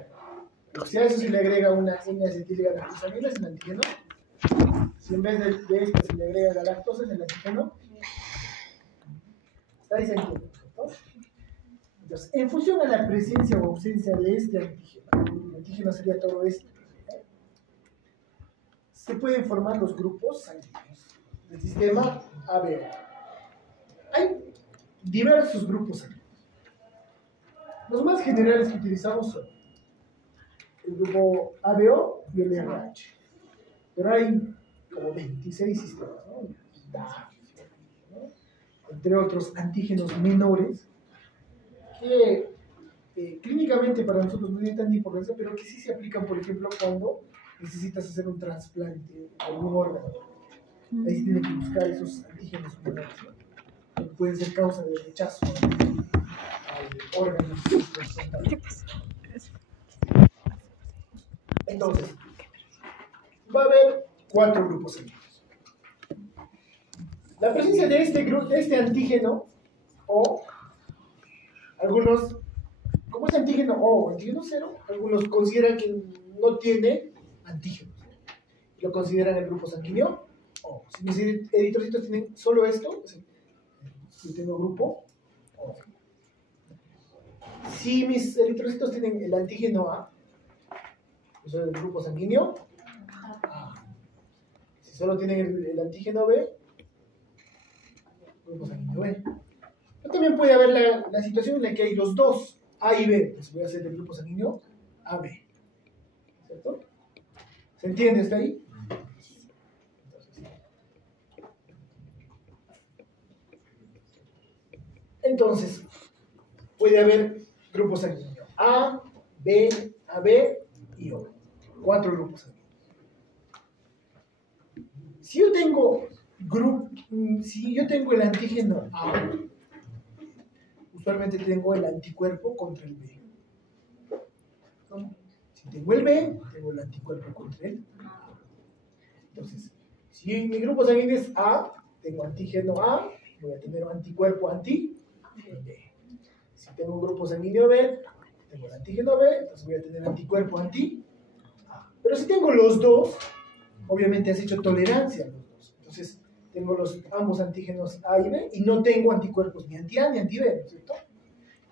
Si a eso se le agrega una N-acetilgalactosamina, es el antígeno. Si en vez de esto se le agrega galactosa, es el antígeno Hasta ahí se entiende, ¿no? Entonces, en función a la presencia o ausencia de este antígeno, el antígeno sería todo esto, ¿no? Se pueden formar los grupos sanguíneos del sistema ABO. Hay diversos grupos sanguíneos. Los más generales que utilizamos son el grupo ABO y el RH. Pero hay como 26 sistemas, ¿no? Entre otros antígenos menores que clínicamente para nosotros no tienen tanta importancia, pero que sí se aplican, por ejemplo, cuando necesitas hacer un trasplante de algún órgano. Ahí sí tienen que buscar esos antígenos menores, ¿no? Que pueden ser causa de rechazo al órgano. Entonces, va a haber 4 grupos sanguíneos. La presencia de este antígeno O, algunos, como es antígeno O o antígeno 0, algunos consideran que no tiene antígeno. Lo consideran el grupo sanguíneo O. Si mis eritrocitos tienen solo esto, yo tengo grupo O. Si mis eritrocitos tienen el antígeno A, yo soy el grupo sanguíneo A. Si solo tienen el antígeno B, grupo sanguíneo B. Pero también puede haber la situación en la que hay los dos, A y B. Pues voy a hacer el grupo sanguíneo AB. ¿Cierto? ¿Se entiende hasta ahí? Entonces, puede haber grupos sanguíneos A, B, AB y O. 4 grupos sanguíneos. Si yo tengo el antígeno A, usualmente tengo el anticuerpo contra el B. ¿Cómo? Si tengo el B, tengo el anticuerpo contra el A. Entonces, si mi grupo sanguíneo es A, tengo antígeno A, voy a tener un anticuerpo anti B. Si tengo un grupo sanguíneo B, tengo el antígeno B, entonces voy a tener anticuerpo anti A. Pero si tengo los dos, obviamente has hecho tolerancia a los dos. Entonces, tengo ambos antígenos A y B y no tengo anticuerpos ni anti-A ni anti-B, ¿no es cierto?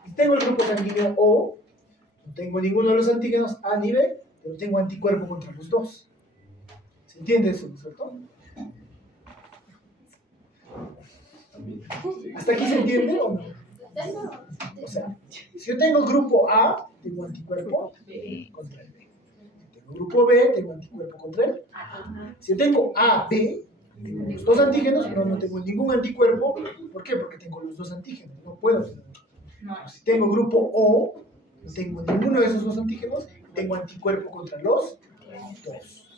Y tengo el grupo sanguíneo O, no tengo ninguno de los antígenos A ni B, pero tengo anticuerpo contra los dos. ¿Se entiende eso, no es cierto? ¿Hasta aquí se entiende o no? O sea, si yo tengo grupo A, tengo anticuerpo contra el B. Si tengo grupo B, tengo anticuerpo contra el A. Si yo tengo A, B, tengo los dos antígenos, pero no tengo ningún anticuerpo. ¿Por qué? Porque tengo los dos antígenos. No puedo. Si tengo grupo O, no tengo ninguno de esos dos antígenos, tengo anticuerpo contra los dos.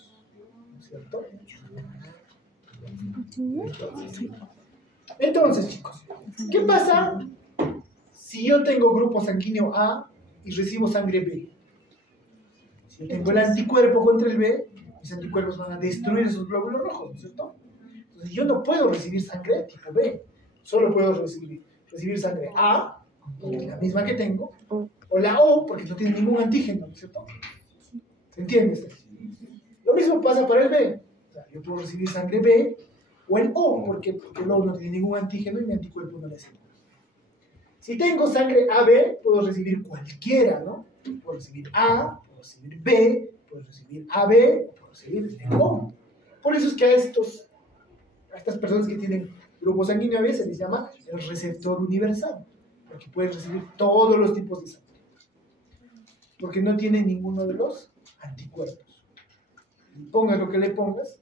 ¿No es cierto? Entonces, chicos, ¿qué pasa si yo tengo grupo sanguíneo A y recibo sangre B? Si yo tengo el anticuerpo contra el B, mis anticuerpos van a destruir esos glóbulos rojos, ¿no es cierto? Entonces yo no puedo recibir sangre tipo B, solo puedo recibir sangre A, que es la misma que tengo, o la O, porque no tiene ningún antígeno, ¿no es cierto? ¿Se entiende? Lo mismo pasa para el B. O sea, yo puedo recibir sangre B o el O, porque el O no tiene ningún antígeno y mi anticuerpo no le hace nada. Si tengo sangre AB, puedo recibir cualquiera, ¿no? Puedo recibir A, puedo recibir B, puedo recibir AB, puedo recibir O. Por eso es que a estas personas que tienen grupo sanguíneo AB se les llama el receptor universal, porque pueden recibir todos los tipos de sangre, porque no tienen ninguno de los anticuerpos. Y pongas lo que le pongas,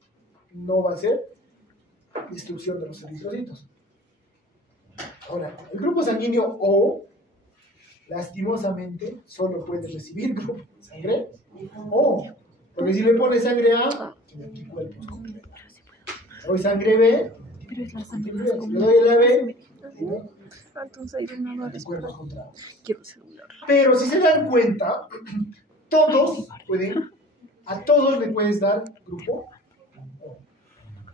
no va a ser destrucción de los eritrocitos. Ahora, el grupo sanguíneo O, lastimosamente, solo puede recibir sangre O, porque si le pones sangre A, tiene anticuerpos contra el A. Doy sangre B, si le doy el AB, tiene anticuerpos contra A. Pero si se dan cuenta, a todos le puedes dar grupo O.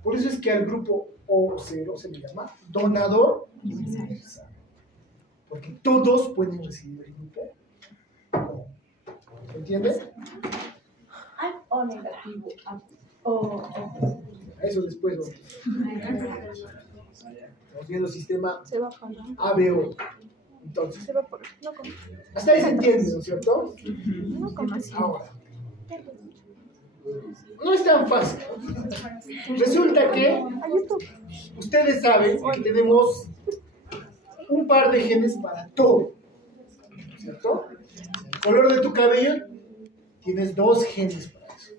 Por eso es que al grupo O0 se le llama donador universal. Porque todos pueden recibir el grupo O. ¿Entiendes? O negativo. A eso después. Estamos viendo el sistema Se va para. ABO. Entonces, Se va por. No como. hasta ahí se entiende, ¿no es cierto? No como así. Ahora, no es tan fácil. Resulta que A YouTube. ustedes saben que tenemos un par de genes para todo, ¿cierto? El color de tu cabello, tienes 2 genes para eso.